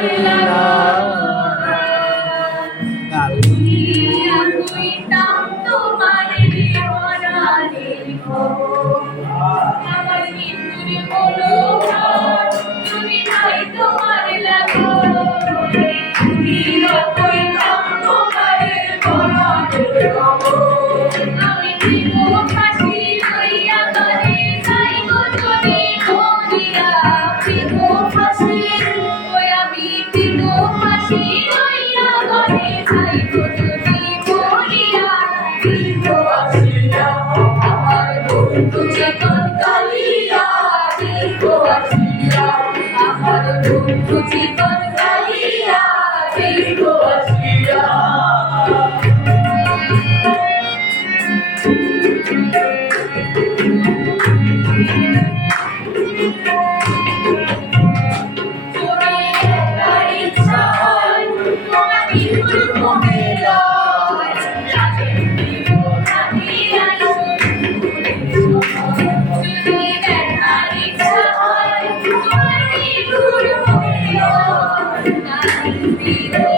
la তোমাকে রইল করে যাই Thank you.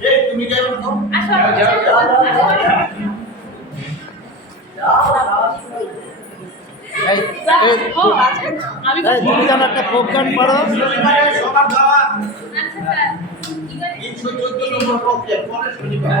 এই তুমি যাও তুমি যেন একটা ফোক গান পারো। তিনশো চোদ্দ নম্বর পক্ষে পরে শনিবার।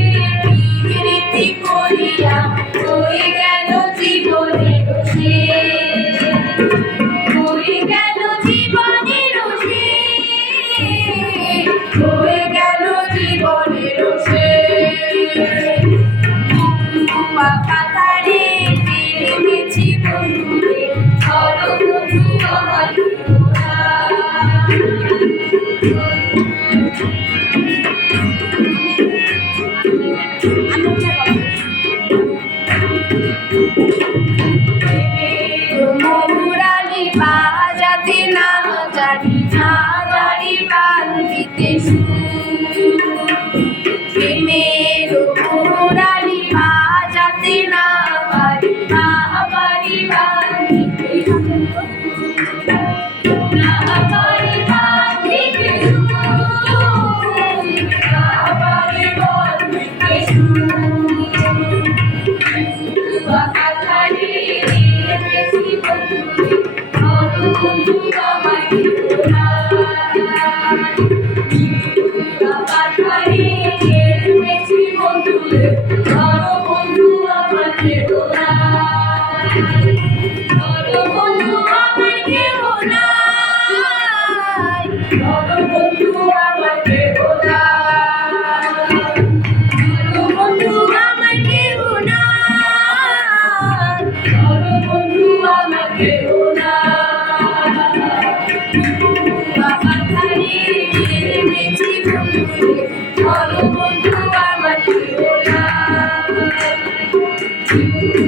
I don't Thank you.